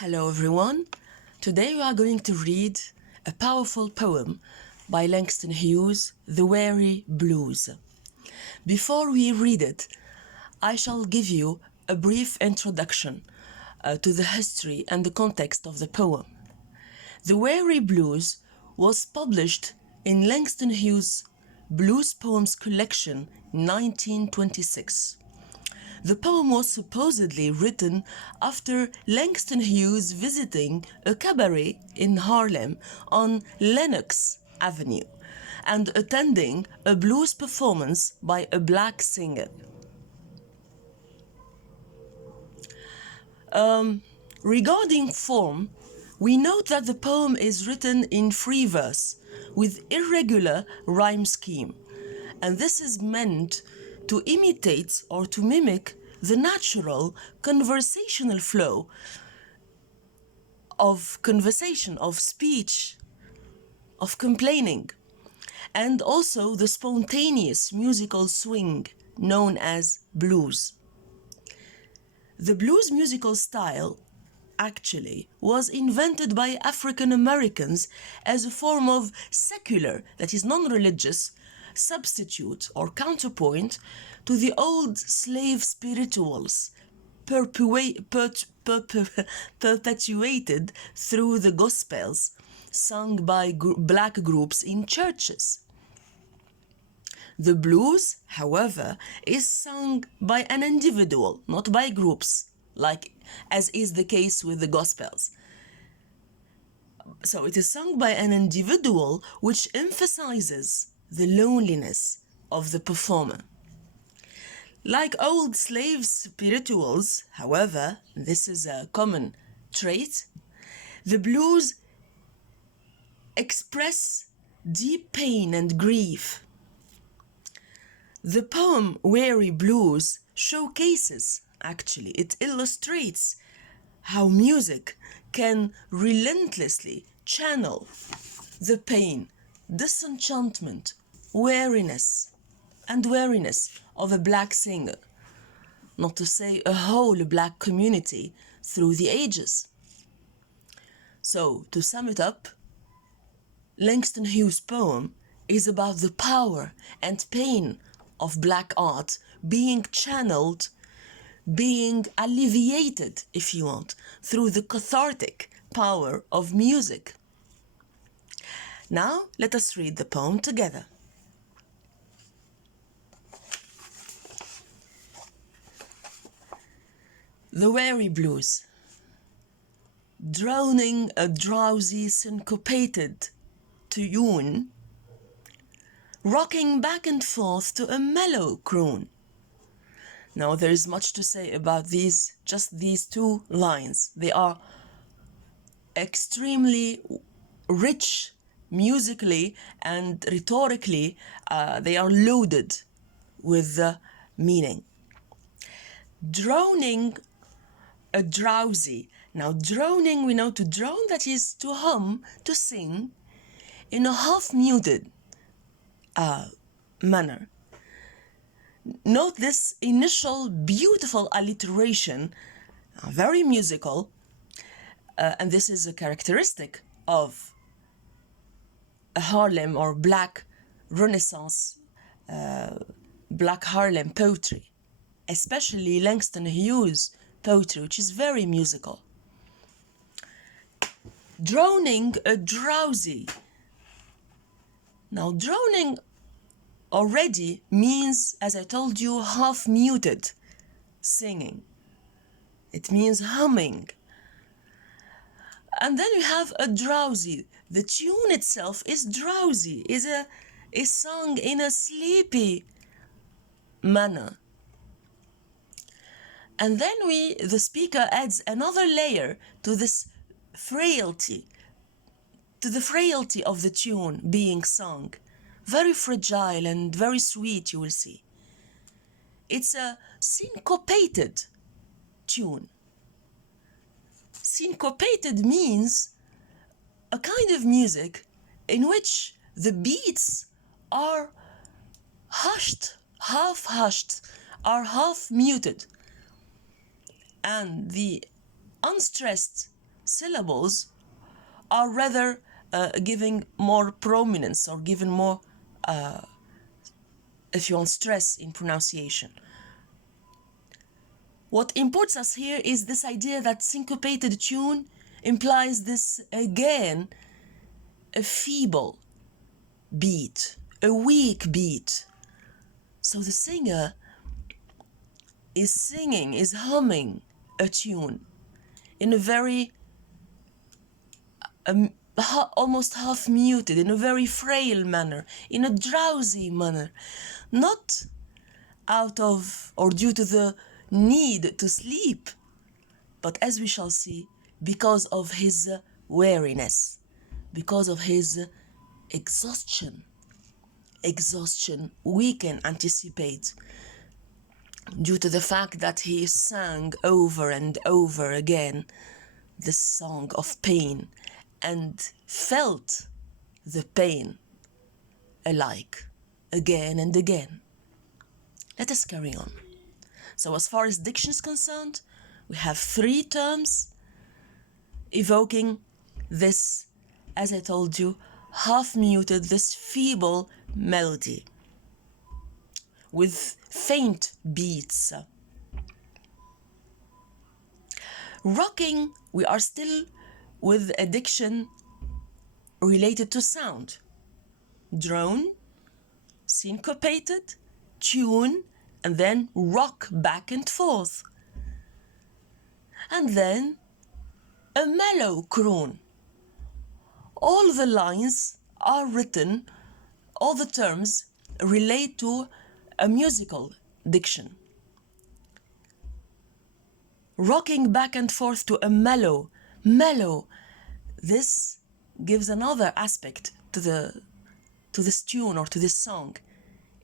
Hello everyone. Today we are going to read a powerful poem by Langston Hughes, The Weary Blues. Before we read it, I shall give you a brief introduction to the history and the context of the poem. The Weary Blues was published in Langston Hughes' Blues Poems collection in 1926. The poem was supposedly written after Langston Hughes visiting a cabaret in Harlem on Lenox Avenue and attending a blues performance by a black singer. Regarding form, we note that the poem is written in free verse with irregular rhyme scheme, and this is meant to imitate or to mimic the natural conversational flow of conversation, of speech, of complaining, and also the spontaneous musical swing known as blues. The blues musical style actually was invented by African Americans as a form of secular, that is non-religious, substitute or counterpoint to the old slave spirituals perpetuated through the gospels sung by black groups in churches. The blues, however, is sung by an individual, not by groups, like as is the case with the gospels. So it is sung by an individual, which emphasizes the loneliness of the performer. Like old slave spirituals, however, this is a common trait, the blues express deep pain and grief. The poem Weary Blues showcases, actually, it illustrates how music can relentlessly channel the pain, disenchantment, weariness of a black singer, not to say a whole black community through the ages. So, to sum it up, Langston Hughes' poem is about the power and pain of black art being channeled, being alleviated, if you want, through the cathartic power of music. Now, let us read the poem together. The Weary Blues. Droning a drowsy syncopated tune, rocking back and forth to a mellow croon. Now there is much to say about just these two lines. They are extremely rich musically and rhetorically. They are loaded with the meaning. Droning a drowsy. Now droning, we know to drone, that is to hum, to sing in a half-muted manner. Note this initial beautiful alliteration, very musical, and this is a characteristic of a Harlem or Black Renaissance, Black Harlem poetry, especially Langston Hughes poetry, which is very musical. Droning a drowsy. Now, droning already means, as I told you, half-muted singing. It means humming. And then you have a drowsy. The tune itself is drowsy, is sung in a sleepy manner. And then the speaker adds another layer to this frailty, to the frailty of the tune being sung. Very fragile and very sweet, you will see. It's a syncopated tune. Syncopated means a kind of music in which the beats are hushed, are half muted, and the unstressed syllables are rather giving more prominence or given more, if you want, stress in pronunciation. What imports us here is this idea that syncopated tune implies this, again, a feeble beat, a weak beat. So the singer is singing, is humming a tune in a very almost half muted, in a very frail manner, in a drowsy manner, not out of or due to the need to sleep, but as we shall see, because of his weariness, because of his exhaustion we can anticipate, due to the fact that he sang over and over again the song of pain and felt the pain alike again and again. Let us carry on. So as far as diction is concerned, we have 3 terms evoking this, as I told you, half-muted, this feeble melody with faint beats. Rocking, we are still with a diction related to sound. Drone, syncopated, tune, and then rock back and forth. And then a mellow croon. All the lines are written, all the terms relate to a musical diction. Rocking back and forth to a mellow. This gives another aspect to this tune or to this song.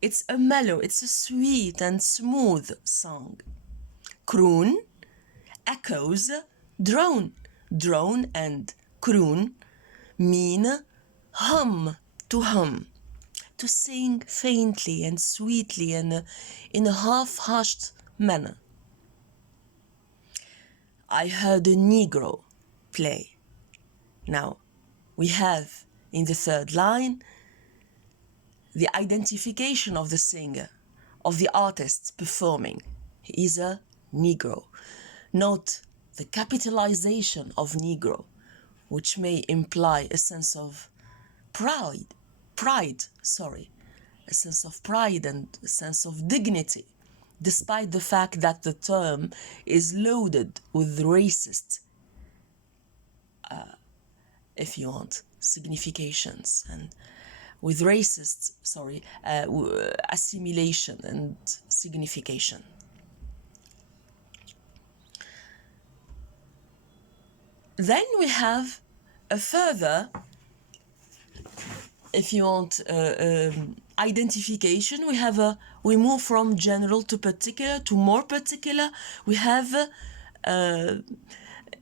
It's a mellow, it's a sweet and smooth song. Croon, echoes, drone. Drone and croon mean hum, to sing faintly and sweetly and in a half-hushed manner. I heard a Negro play. Now, we have in the 3rd line the identification of the singer, of the artist performing. He is a Negro. Note the capitalization of Negro, which may imply a sense of pride, a sense of pride and a sense of dignity, despite the fact that the term is loaded with racist, if you want, significations, and with racist, assimilation and signification. Then we have a further, if you want, identification. We move from general to particular to more particular. We have,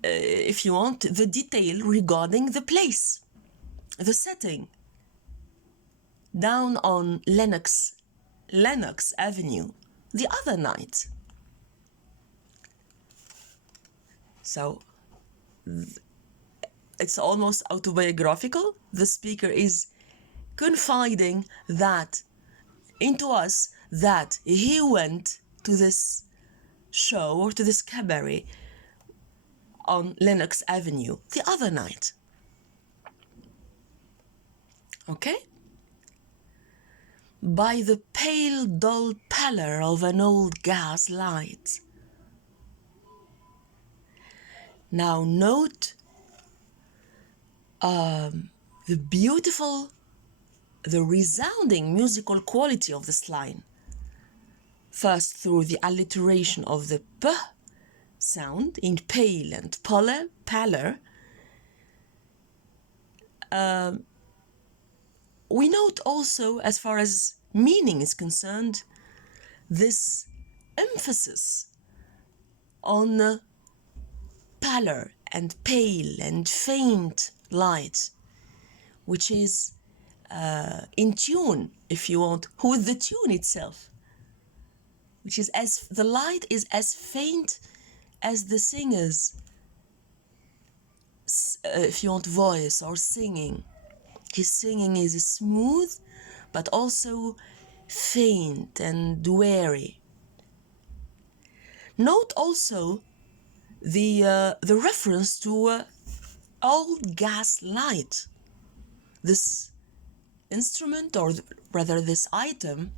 if you want, the detail regarding the place, the setting. Down on Lenox Avenue the other night. So it's almost autobiographical. The speaker is confiding that into us that he went to this show or to this cabaret on Lenox Avenue the other night. Okay? By the pale, dull pallor of an old gas light. Now note the beautiful, the resounding musical quality of this line. First, through the alliteration of the p sound in pale and pallor. We note also, as far as meaning is concerned, this emphasis on pallor and pale and faint light, which is in tune, if you want, with the tune itself, which is as the light is as faint as the singer's if you want, voice or singing. His singing is smooth, but also faint and wary. Note also the reference to old gas light. This instrument, or rather this item,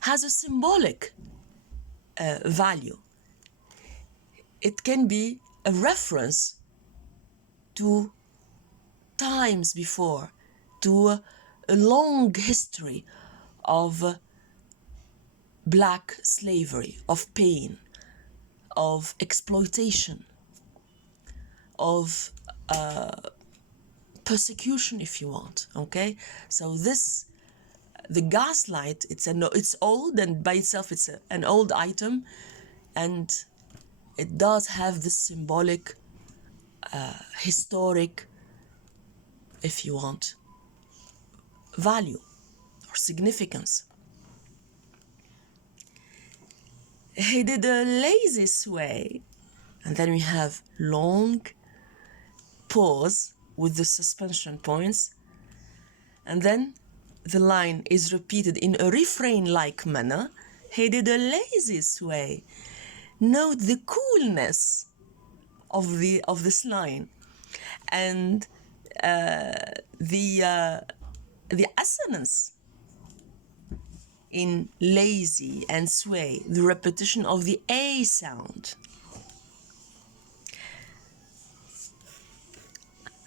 has a symbolic value. It can be a reference to times before, to a long history of black slavery, of pain, of exploitation, of persecution, if you want. Okay, so the gaslight, it's old, and by itself it's an old item, and it does have this symbolic, historic, if you want, value or significance. He did a lazy sway, and then we have long pause with the suspension points, and then the line is repeated in a refrain-like manner. He did a lazy sway. Note the coolness of this line, and the assonance in lazy and sway, the repetition of the A sound.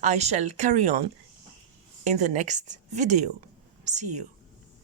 I shall carry on in the next video. See you.